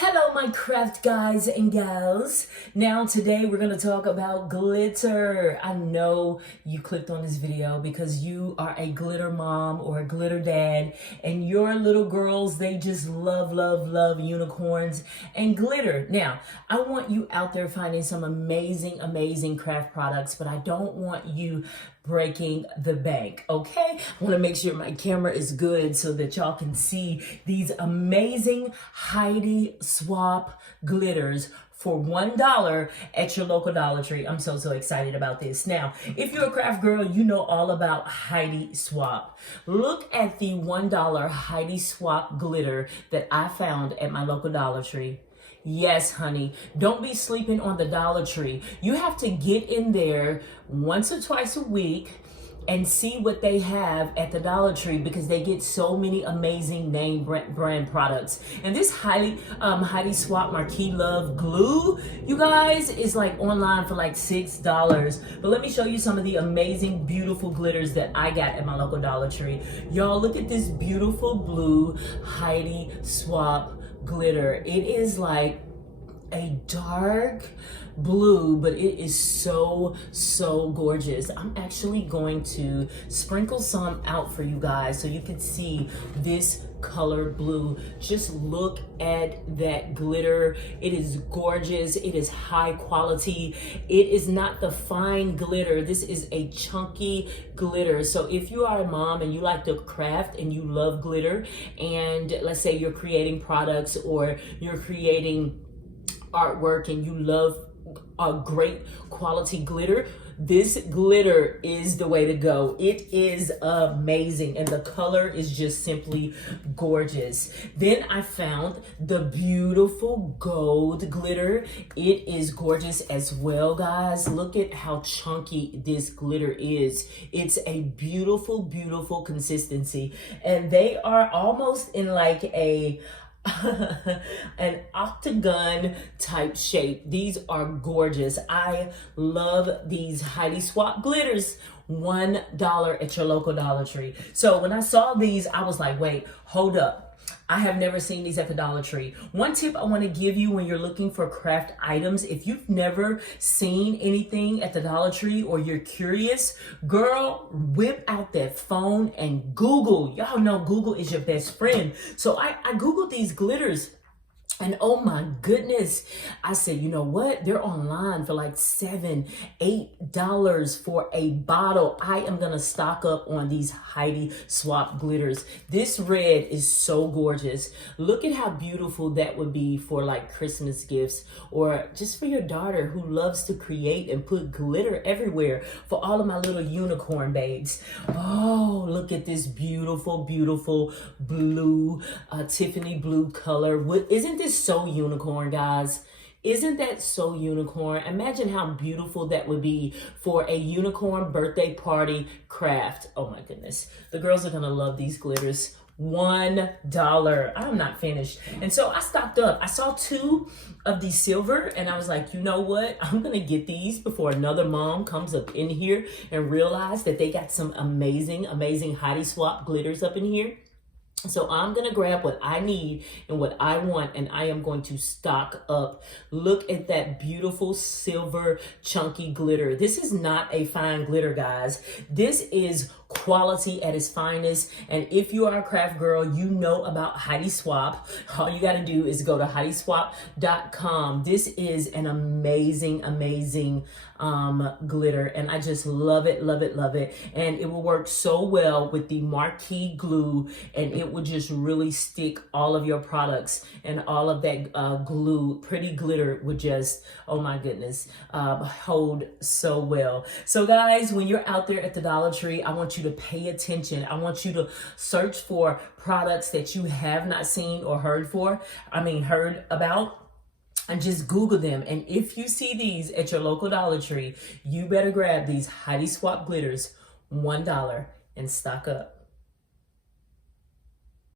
Hello, my craft guys and gals. Now, today we're going to talk about glitter. I know you clicked on this video because you are a glitter mom or a glitter dad, and your little girls, they just love, love, love unicorns and glitter. Now, I want you out there finding some amazing, amazing craft products, but I don't want you breaking the bank, okay? I want to make sure my camera is good so that y'all can see these amazing Heidi Swap glitters for $1 at your local Dollar Tree. I'm so excited about this. Now, if you're a craft girl, you know all about Heidi Swap. Look at the $1 Heidi Swap glitter that I found at my local Dollar Tree. Yes, honey, don't be sleeping on the Dollar Tree. You have to get in there once or twice a week and see what they have at the Dollar Tree because they get so many amazing name brand products. And this Heidi Swap Marquee Love glue, you guys, is like online for like $6. But let me show you some of the amazing, beautiful glitters that I got at my local Dollar Tree. Y'all, look at this beautiful blue Heidi Swap glitter. It is like a dark blue, but it is so gorgeous. I'm actually going to sprinkle some out for you guys so you can see this color blue. Just look at that glitter. It is gorgeous. It is high quality. It is not the fine glitter. This is a chunky glitter. So if you are a mom and you like to craft and you love glitter, and let's say you're creating products or you're creating artwork and you love a great quality glitter, this glitter is the way to go. It is amazing and the color is just simply gorgeous. Then I found the beautiful gold glitter. It is gorgeous as well, guys. Look at how chunky this glitter is. It's a beautiful consistency, and they are almost in like an octagon type shape. These are gorgeous. I love these Heidi Swap glitters. $1 at your local Dollar Tree. So when I saw these, I was like, wait, hold up. I have never seen these at the Dollar Tree. One tip I want to give you when you're looking for craft items, if you've never seen anything at the Dollar Tree or you're curious, girl, whip out that phone and Google. Y'all know Google is your best friend. So I Googled these glitters. And oh my goodness, I said, you know what? They're online for like $7, $8 for a bottle. I am going to stock up on these Heidi Swap glitters. This red is so gorgeous. Look at how beautiful that would be for like Christmas gifts or just for your daughter who loves to create and put glitter everywhere, for all of my little unicorn babes. Oh, look at this beautiful blue, Tiffany blue color. Isn't this so unicorn, guys? Isn't that so unicorn? Imagine how beautiful that would be for a unicorn birthday party craft. Oh my goodness. The girls are gonna love these glitters. $1. I'm not finished. And so I stocked up. I saw 2 of these silver and I was like, you know what? I'm gonna get these before another mom comes up in here and realize that they got some amazing Heidi Swap glitters up in here. So I'm going to grab what I need and what I want, and I am going to stock up. Look at that beautiful silver chunky glitter. This is not a fine glitter, guys. This is quality at its finest. And if you are a craft girl, you know about Heidi Swap. All you got to do is go to Hottieswap.com. This is an amazing glitter, and I just love it. And it will work so well with the marquee glue, and it would just really stick all of your products, and all of that glue, pretty glitter would just, oh my goodness, hold so well. So guys, when you're out there at the Dollar Tree, I want you to pay attention. I want you to search for products that you have not seen or heard about. And just Google them. And if you see these at your local Dollar Tree, you better grab these Heidi Swap glitters, $1, and stock up.